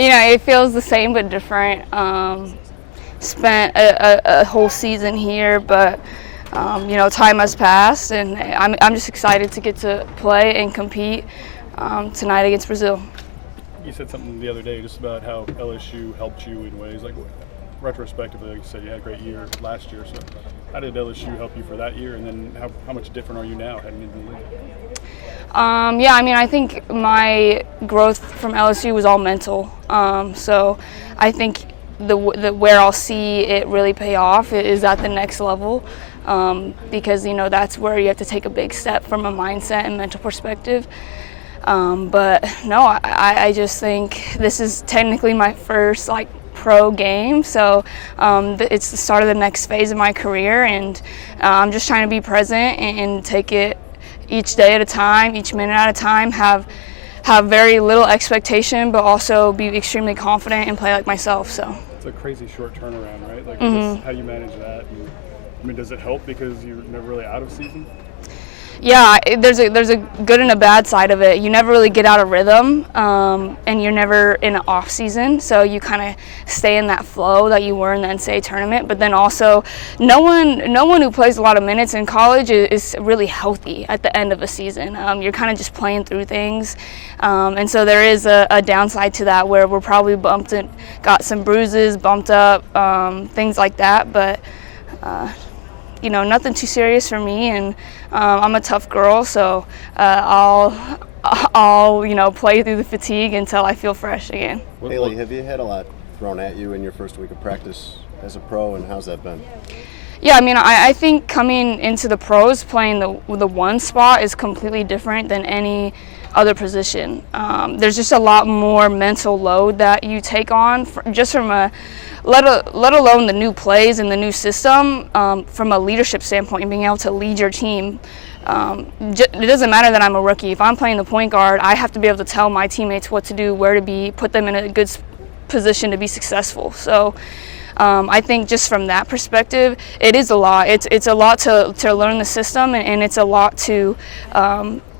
It feels the same but different. Spent a whole season here, but time has passed, and I'm just excited to get to play and compete tonight against Brazil. You said something the other day just about how LSU helped you in ways, like retrospectively, like you said, you had a great year last year. So how did LSU help you for that year, and then how much different are you now heading into the league? I think my growth from LSU was all mental. So I think the where I'll see it really pay off is at the next level, because that's where you have to take a big step from a mindset and mental perspective. But no, I just think this is technically my first pro game, so it's the start of the next phase of my career, and I'm just trying to be present and take it each day at a time, each minute at a time, have very little expectation, but also be extremely confident and play like myself. So it's a crazy short turnaround, right? Like, how you manage that? And, does it help because you're never really out of season? Yeah, there's a good and a bad side of it. You never really get out of rhythm, and you're never in an off season, so you kind of stay in that flow that you were in the NCAA tournament. But then also, no one who plays a lot of minutes in college is really healthy at the end of a season. You're kind of just playing through things, and so there is a downside to that, where we're probably bumped and got some bruises, bumped up, things like that. But nothing too serious for me, and I'm a tough girl, so I'll play through the fatigue until I feel fresh again. Hailey, have you had a lot thrown at you in your first week of practice as a pro, and how's that been? Yeah, I think coming into the pros, playing the one spot is completely different than any other position. There's just a lot more mental load that you take on, just from let alone the new plays and the new system, from a leadership standpoint, and being able to lead your team. It doesn't matter that I'm a rookie. If I'm playing the point guard, I have to be able to tell my teammates what to do, where to be, put them in a good position to be successful. So I think just from that perspective, it is a lot. It's a lot to learn the system, and it's a lot to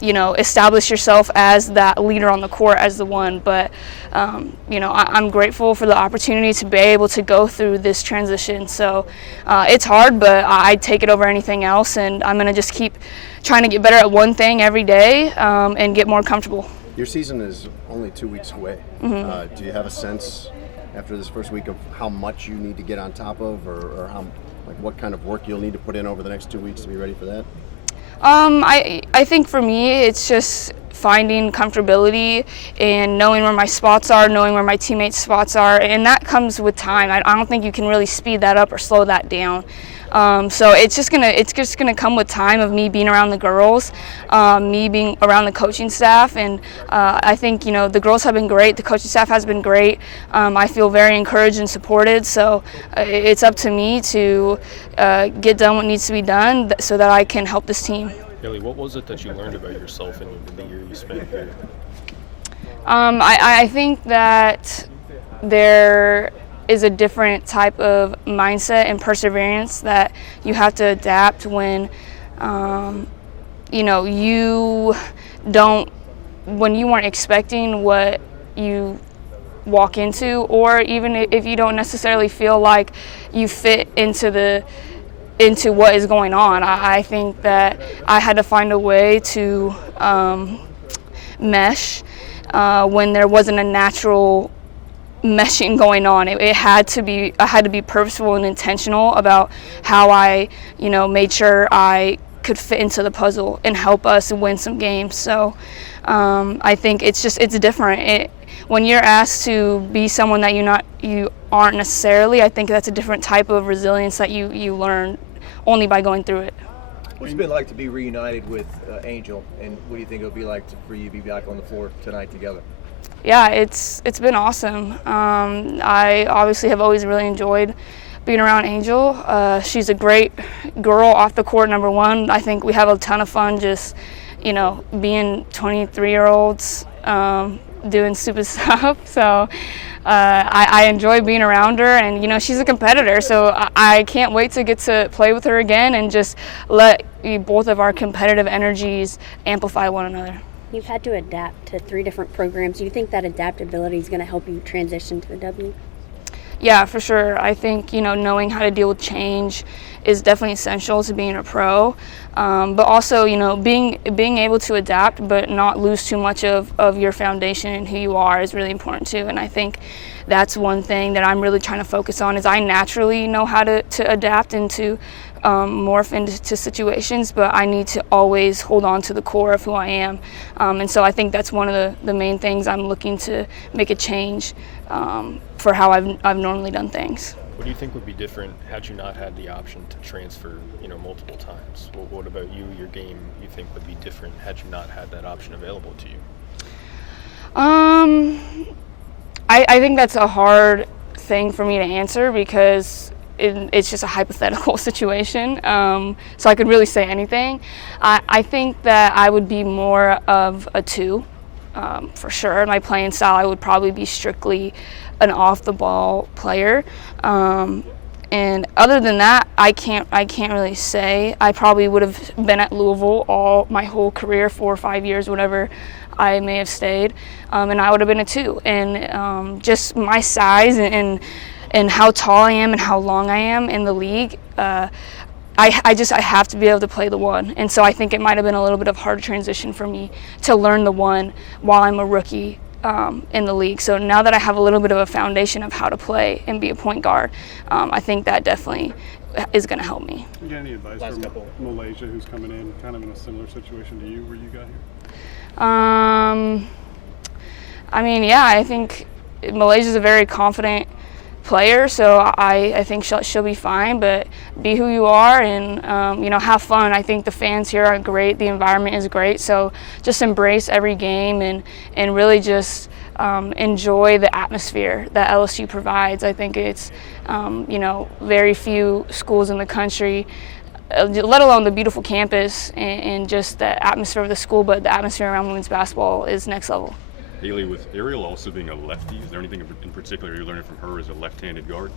establish yourself as that leader on the court, as the one. But I'm grateful for the opportunity to be able to go through this transition. So it's hard, but I take it over anything else, and I'm going to just keep trying to get better at one thing every day, and get more comfortable. Your season is only 2 weeks away. Mm-hmm. Do you have a sense after this first week of how much you need to get on top of, or what kind of work you'll need to put in over the next 2 weeks to be ready for that? I think for me, it's just finding comfortability and knowing where my spots are, knowing where my teammates' spots are, and that comes with time. I don't think you can really speed that up or slow that down. So it's just gonna come with time of me being around the girls, me being around the coaching staff, and I think the girls have been great. The coaching staff has been great. I feel very encouraged and supported. So it's up to me to get done what needs to be done so that I can help this team. Hailey, what was it that you learned about yourself in the year you spent here? I think that there is a different type of mindset and perseverance that you have to adapt when when you weren't expecting what you walk into, or even if you don't necessarily feel like you fit into what is going on. I think that I had to find a way to mesh when there wasn't a natural meshing going on. I had to be purposeful and intentional about how I made sure I could fit into the puzzle and help us win some games. So I think it's different. When you're asked to be someone that you aren't necessarily, I think that's a different type of resilience that you learn only by going through it. What's it been like to be reunited with Angel, and what do you think it'll be like for you to be back on the floor tonight together? Yeah, it's been awesome. I obviously have always really enjoyed being around Angel. She's a great girl off the court, number one. I think we have a ton of fun just, being 23-year-olds, doing stupid stuff. So I enjoy being around her, and she's a competitor, so I can't wait to get to play with her again and just let both of our competitive energies amplify one another. You've had to adapt to 3 different programs. Do you think that adaptability is going to help you transition to the W? Yeah, for sure. I think, knowing how to deal with change is definitely essential to being a pro. But also, being able to adapt but not lose too much of your foundation and who you are is really important too. And I think that's one thing that I'm really trying to focus on is I naturally know how to adapt and to morph into situations, but I need to always hold on to the core of who I am. And so I think that's one of the main things I'm looking to make a change for how I've normally done things. What do you think would be different had you not had the option to transfer, multiple times? What about you, your game, you think would be different had you not had that option available to you? I think that's a hard thing for me to answer because it's just a hypothetical situation. So I could really say anything. I think that I would be more of a 2. For sure. My playing style, I would probably be strictly an off-the-ball player. And other than that, I can't really say. I probably would have been at Louisville my whole career, 4 or 5 years, whatever I may have stayed, and I would have been a 2. And just my size and how tall I am and how long I am in the league, I have to be able to play the 1. And so I think it might have been a little bit of a hard transition for me to learn the 1 while I'm a rookie in the league. So now that I have a little bit of a foundation of how to play and be a point guard, I think that definitely is going to help me. You got any advice from Malaysia, who's coming in kind of in a similar situation to you where you got here? I think Malaysia's a very confident player, so I think she'll be fine, but be who you are and have fun. I think the fans here are great, the environment is great, so just embrace every game and really just enjoy the atmosphere that LSU provides. I think it's very few schools in the country, let alone the beautiful campus and just the atmosphere of the school, but the atmosphere around women's basketball is next level. Hailey, with Ariel also being a lefty, is there anything in particular you're learning from her as a left-handed guard?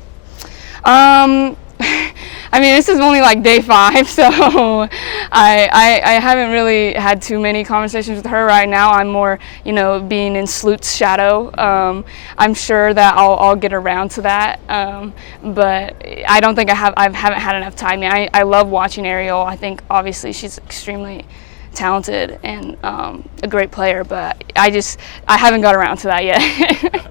This is only like day 5, so I haven't really had too many conversations with her right now. I'm more, being in Sloot's shadow. I'm sure that I'll get around to that, but I don't think I haven't had enough time yet. I love watching Ariel. I think obviously she's extremely talented and a great player, but I haven't got around to that yet.